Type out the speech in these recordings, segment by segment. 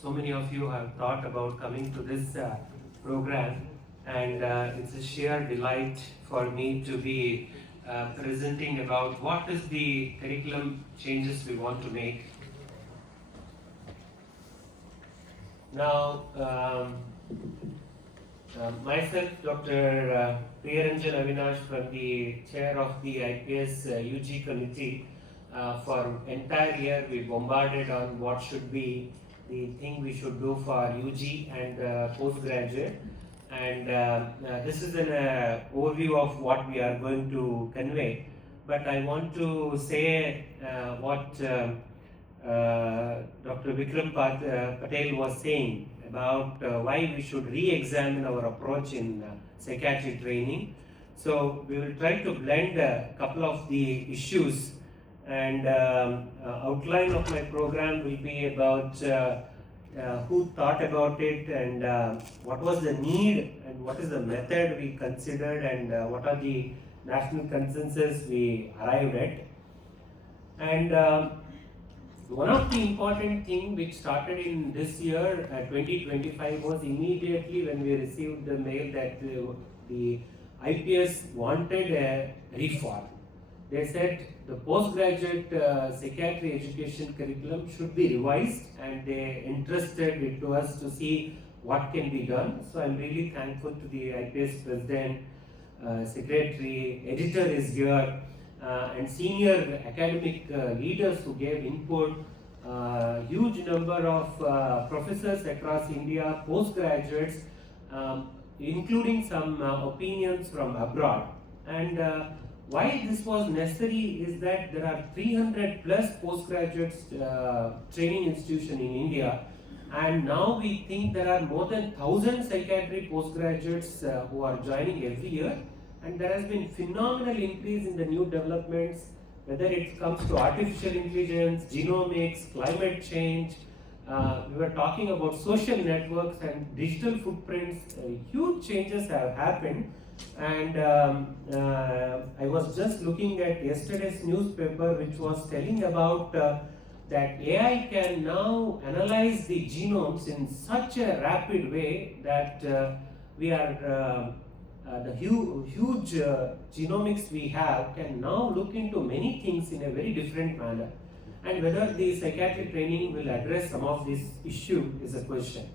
so many of you have thought about coming to this program, and it's a sheer delight for me to be presenting about what is the curriculum changes we want to make. Now, myself, Dr. Priyaranjan Avinash, from the chair of the IPS UG committee, for entire year we bombarded on what should be the thing we should do for UG and postgraduate, and this is an overview of what we are going to convey. But I want to say what Dr. Vikram Patel was saying about why we should re-examine our approach in psychiatry training. So we will try to blend a couple of the issues, and outline of my program will be about who thought about it, and what was the need, and what is the method we considered, and what are the national consensus we arrived at. And one of the important things which started in this year, 2025, was immediately when we received the mail that the IPS wanted a reform. They said the postgraduate psychiatry education curriculum should be revised, and they entrusted it to us to see what can be done. So I'm really thankful to the IPS president, secretary, editor is here, and senior academic leaders who gave input, huge number of professors across India, postgraduates, including some opinions from abroad. And why this was necessary is that there are 300 plus postgraduate training institutions in India, and now we think there are more than 1,000 psychiatry postgraduates who are joining every year. And there has been phenomenal increase in the new developments, whether it comes to artificial intelligence, genomics, climate change. We were talking about social networks and digital footprints. Huge changes have happened. And I was just looking at yesterday's newspaper, which was telling about that AI can now analyze the genomes in such a rapid way that we are the huge genomics we have can now look into many things in a very different manner. And whether the psychiatric training will address some of this issue is a question.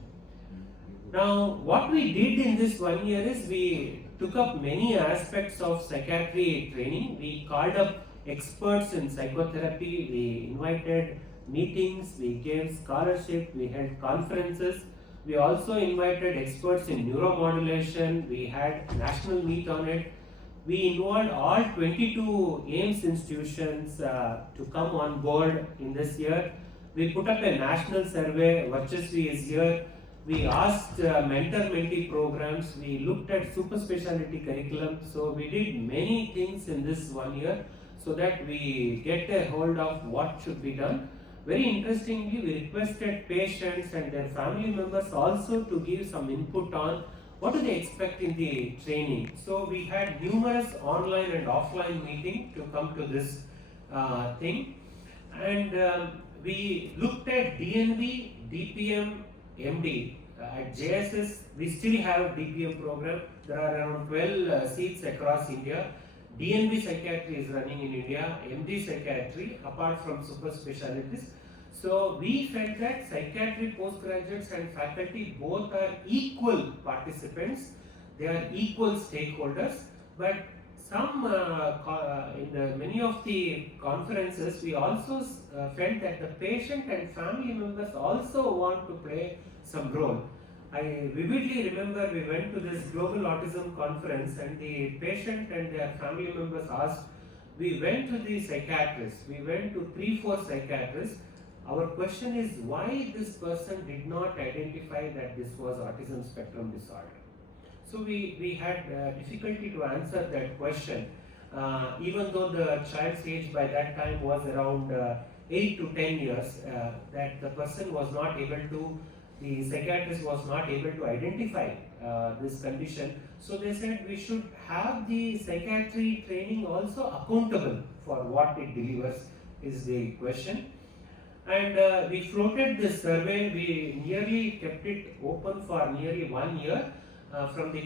Now, what we did in this 1 year is we took up many aspects of psychiatry training. We called up experts in psychotherapy, we invited meetings, we gave scholarship, we held conferences. We also invited experts in neuromodulation. We had national meet on it. We involved all 22 AIMS institutions to come on board in this year. We put up a national survey. Varchasvi is here. We asked mentor-mentee programs. We looked at super specialty curriculum. So we did many things in this 1 year so that we get a hold of what should be done. Very interestingly, we requested patients and their family members also to give some input on what do they expect in the training. So we had numerous online and offline meetings to come to this thing. And we looked at DNB, DPM, MD. At JSS, we still have DPM program. There are around 12 seats across India. DNB psychiatry is running in India, MD psychiatry, apart from super specialties. So we felt that psychiatry postgraduates and faculty both are equal participants, they are equal stakeholders, but some in many of the conferences we also felt that the patient and family members also want to play some role. I vividly remember we went to this global autism conference and the patient and their family members asked, we went to the psychiatrist, we went to 3-4 psychiatrists. Our question is why this person did not identify that this was autism spectrum disorder. So we had difficulty to answer that question, even though the child's age by that time was around 8 to 10 years, that the person was not able to, the psychiatrist was not able to identify this condition. So they said we should have the psychiatry training also accountable for what it delivers is the question. And we floated this survey. We nearly kept it open for nearly 1 year. From the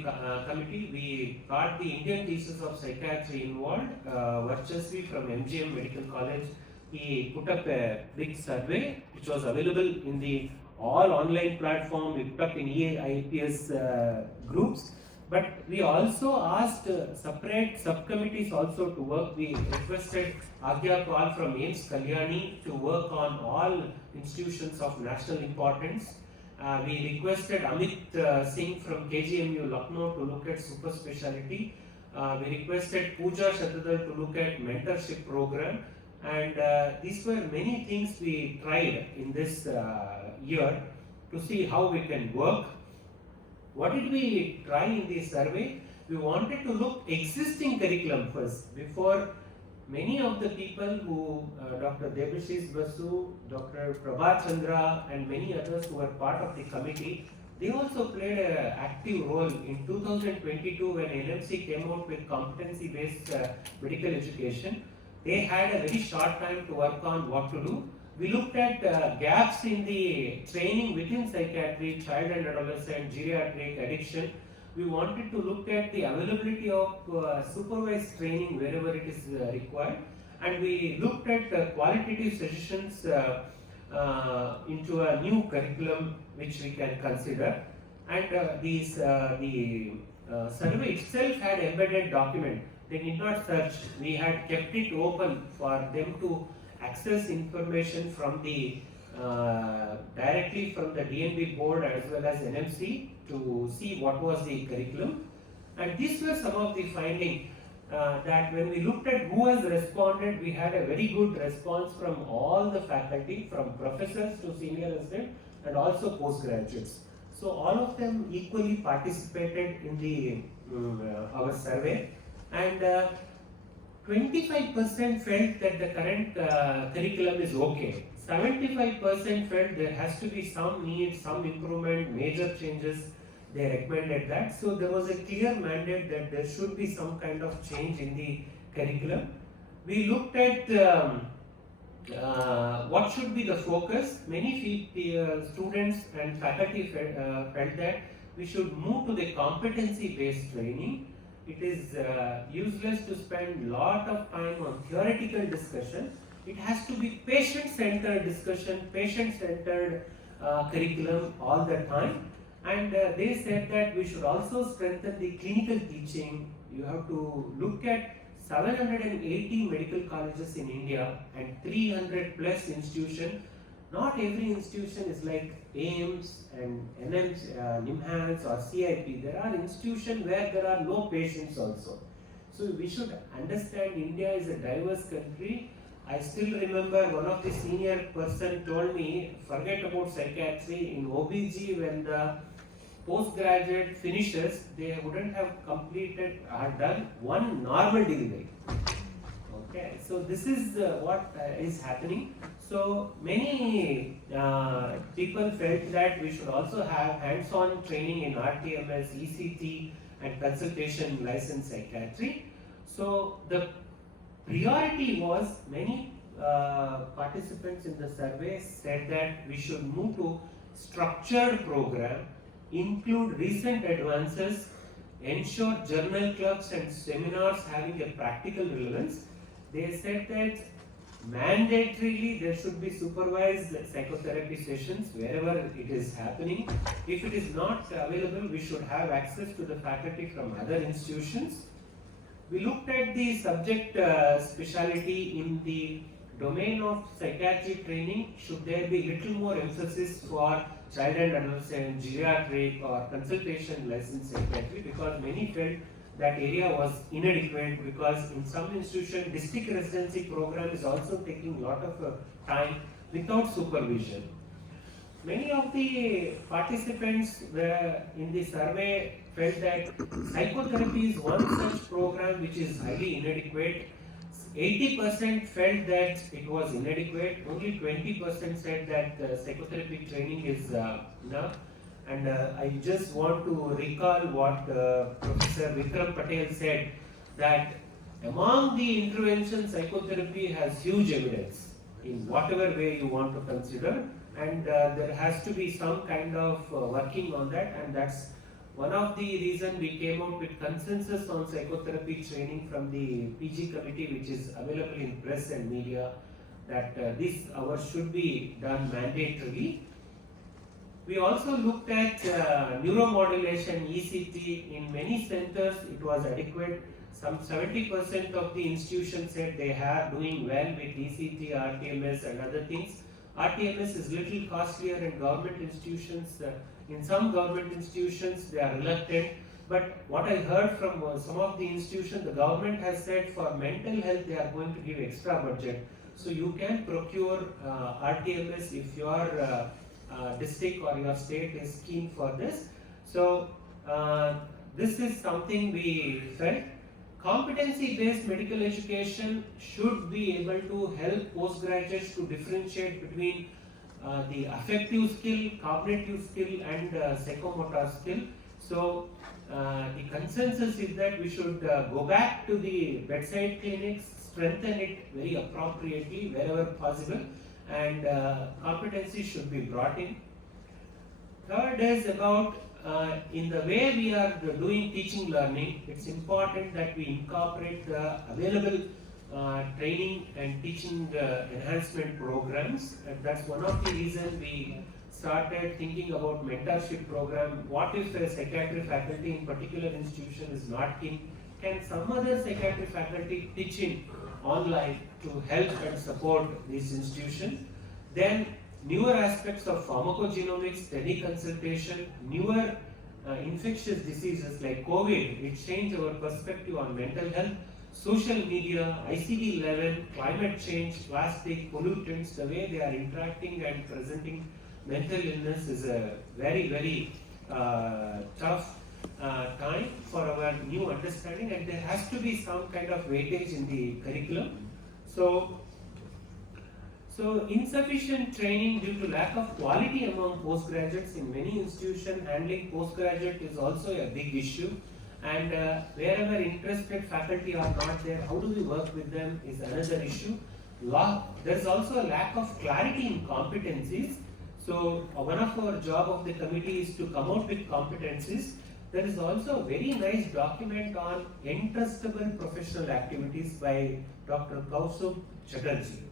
committee, we got the Indian Teachers of Psychiatry involved. Virtuously from MGM Medical College, he put up a big survey which was available in the all online platform. We put up in IPS groups. But we also asked separate subcommittees also to work. We requested Agya Pal from AIMS Kalyani to work on all institutions of national importance. We requested Amit Singh from KGMU Lucknow to look at super speciality. We requested Pooja Shatadal to look at mentorship program. And these were many things we tried in this year to see how we can work. What did we try in the survey? We wanted to look existing curriculum first before many of the people who, Dr. Debashis Basu, Dr. Prabha Chandra and many others who were part of the committee, they also played an active role in 2022 when NMC came out with competency-based medical education. They had a very short time to work on what to do. We looked at gaps in the training within psychiatry, child and adolescent, geriatric, addiction. We wanted to look at the availability of supervised training wherever it is required. And we looked at qualitative sessions into a new curriculum which we can consider. And the survey itself had embedded document. They did not search. We had kept it open for them to access information from the directly from the DNB board as well as NMC to see what was the curriculum. And these were some of the findings that when we looked at who has responded, we had a very good response from all the faculty, from professors to senior resident and also postgraduates. So all of them equally participated in the our survey, and 25% felt that the current curriculum is okay. 75% felt there has to be some need, some improvement, major changes. They recommended that. So there was a clear mandate that there should be some kind of change in the curriculum. We looked at what should be the focus. Many students and faculty felt that we should move to the competency-based training. It is useless to spend a lot of time on theoretical discussion. It has to be patient-centered discussion, patient-centered curriculum all the time. And they said that we should also strengthen the clinical teaching. You have to look at 780 medical colleges in India and 300 plus institutions. Not every institution is like AIMS and NMS, NIMHANS or CIP. There are institutions where there are no patients also. So we should understand India is a diverse country. I still remember one of the senior person told me, forget about psychiatry, in OBG when the postgraduate finishes, they wouldn't have completed or done one normal delivery. Okay, so this is what is happening. So many people felt that we should also have hands-on training in RTMS, ECT and consultation licensed psychiatry. So the priority was many participants in the survey said that we should move to structured program, include recent advances, ensure journal clubs and seminars having a practical relevance. They said that mandatorily there should be supervised psychotherapy sessions wherever it is happening. If it is not available, we should have access to the faculty from other institutions. We looked at the subject speciality in the domain of psychiatry training. Should there be little more emphasis for child and adolescent, geriatric or consultation licensed psychiatry, because many felt that area was inadequate, because in some institution district residency program is also taking a lot of time without supervision. Many of the participants were in the survey felt that psychotherapy is one such program which is highly inadequate. 80% felt that it was inadequate. Only 20% said that psychotherapy training is enough. And I just want to recall what Professor Vikram Patel said, that among the interventions, psychotherapy has huge evidence. in whatever way you want to consider, and there has to be some kind of working on that, and that's one of the reason we came out with consensus on psychotherapy training from the PG committee, which is available in press and media, that this hours should be done mandatorily. We also looked at neuromodulation, ECT. In many centers it was adequate. Some 70% of the institutions said they are doing well with ECT, RTMS and other things. RTMS is little costlier in government institutions. In some government institutions they are reluctant. But what I heard from some of the institutions, the government has said for mental health they are going to give extra budget. So you can procure RTMS if your district or your state is keen for this. So this is something we felt. Competency-based medical education should be able to help postgraduates to differentiate between the affective skill, cognitive skill and psychomotor skill. So the consensus is that we should go back to the bedside clinics, strengthen it very appropriately wherever possible, and competency should be brought in. Third is about in the way we are doing teaching learning, it's important that we incorporate the available training and teaching enhancement programs, and that's one of the reasons we started thinking about mentorship program. What if a psychiatry faculty in particular institution is not keen? Can some other psychiatry faculty teach in online to help and support these institutions? Then newer aspects of pharmacogenomics, teleconsultation, newer infectious diseases like COVID, it changed our perspective on mental health. Social media, ICD-11, climate change, plastic, pollutants, the way they are interacting and presenting mental illness is a very, very tough time for our new understanding, and there has to be some kind of weightage in the curriculum. So insufficient training due to lack of quality among postgraduates in many institutions. Handling postgraduate is also a big issue, and wherever interested faculty are not there, how do we work with them is another issue. There is also a lack of clarity in competencies. So one of our job of the committee is to come out with competencies. There is also a very nice document on entrustable professional activities by Dr. Kaustubh Chatterjee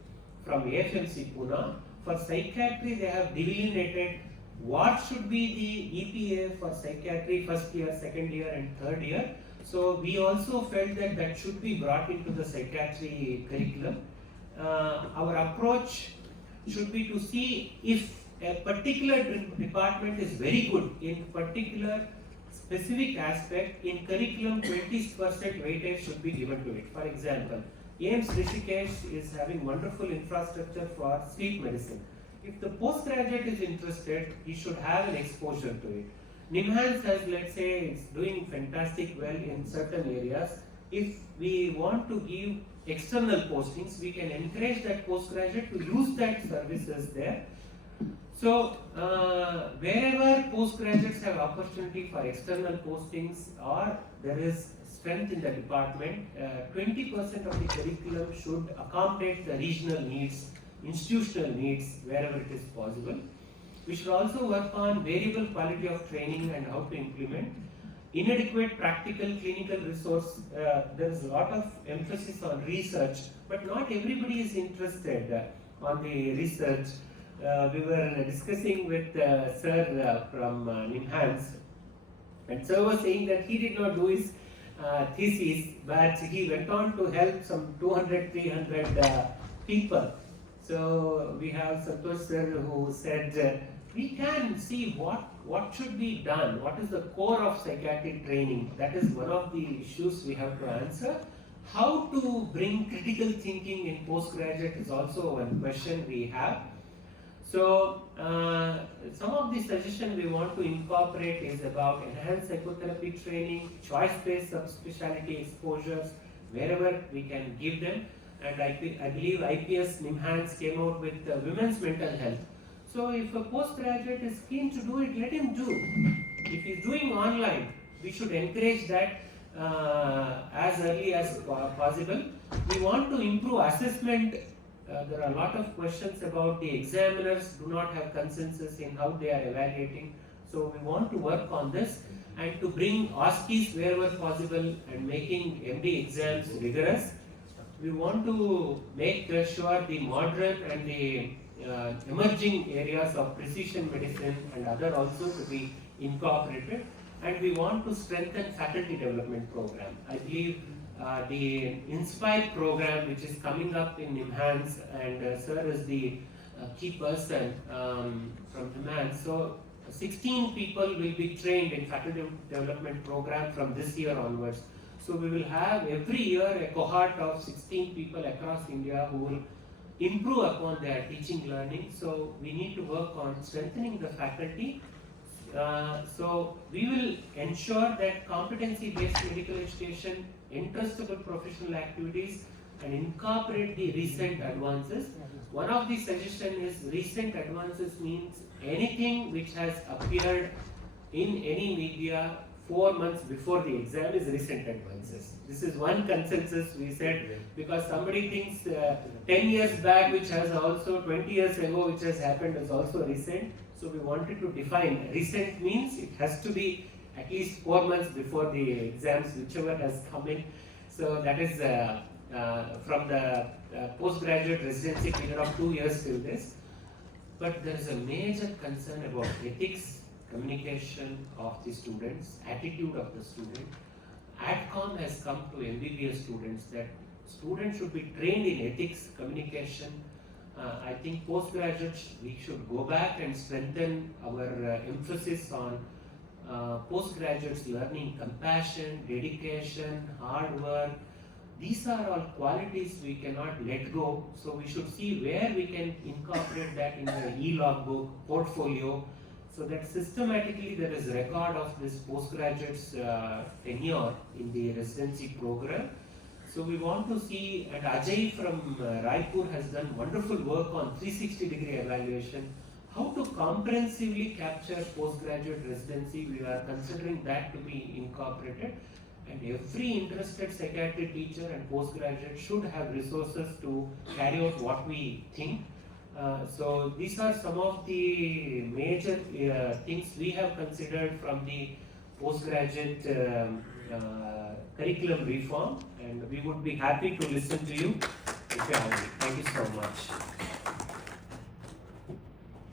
from AFMC Pune. For psychiatry, they have delineated what should be the EPA for psychiatry first year, second year and third year. So we also felt that that should be brought into the psychiatry curriculum. Our approach should be to see if a particular department is very good in particular specific aspect, in curriculum 20% weightage should be given to it. For example, ANCIPS Rishikesh is having wonderful infrastructure for sleep medicine. If the postgraduate is interested, he should have an exposure to it. NIMHANS has, let's say, it's doing fantastic well in certain areas. If we want to give external postings, we can encourage that postgraduate to use that services there. So, wherever postgraduates have opportunity for external postings or there is strength in the department, 20% of the curriculum should accommodate the regional needs, institutional needs wherever it is possible. We should also work on variable quality of training and how to implement. Inadequate practical clinical resource, there is a lot of emphasis on research, but not everybody is interested on the research. We were discussing with Sir from NIMHANS, and Sir was saying that he did not do his thesis, but he went on to help some 200-300 people. So we have Santosh Sir who said we can see what should be done, what is the core of psychiatric training. That is one of the issues we have to answer. How to bring critical thinking in postgraduate is also one question we have. So some of the suggestions we want to incorporate is about enhanced psychotherapy training, choice-based subspecialty exposures, wherever we can give them. And I believe IPS NIMHANS came out with women's mental health. So if a postgraduate is keen to do it, let him do. If he's doing online, we should encourage that as early as possible. We want to improve assessment there are a lot of questions about the examiners do not have consensus in how they are evaluating. So we want to work on this and to bring OSCEs wherever possible and making MD exams rigorous. We want to make sure the modern and the emerging areas of precision medicine and other also to be incorporated, and we want to strengthen faculty development program. I believe the INSPIRE program, which is coming up in IMHANS, and sir is the key person from IMHANS. So 16 people will be trained in faculty development program from this year onwards. So we will have every year a cohort of 16 people across India who will improve upon their teaching learning. So we need to work on strengthening the faculty. So we will ensure that competency-based medical education, interestable professional activities, and incorporate the recent advances. One of the suggestions is recent advances means anything which has appeared in any media 4 months before the exam is recent advances. This is one consensus we said, because somebody thinks 10 years back, which has also 20 years ago, which has happened, is also recent. So we wanted to define recent means it has to be at least 4 months before the exams, whichever has come in. So that is from the postgraduate residency period of 2 years till this. But there is a major concern about ethics, communication of the students, attitude of the student. ADCOM has come to MBBS students that students should be trained in ethics, communication. I think postgraduates, we should go back and strengthen our emphasis on postgraduates learning compassion, dedication, hard work. These are all qualities we cannot let go. So we should see where we can incorporate that in the e-logbook portfolio, so that systematically there is record of this postgraduate's tenure in the residency program. So we want to see, and Ajay from Raipur has done wonderful work on 360-degree evaluation, how to comprehensively capture postgraduate residency. We are considering that to be incorporated, and every interested psychiatry teacher and postgraduate should have resources to carry out what we think. So these are some of the major things we have considered from the postgraduate curriculum reform, and we would be happy to listen to you if you have any. Thank you so much.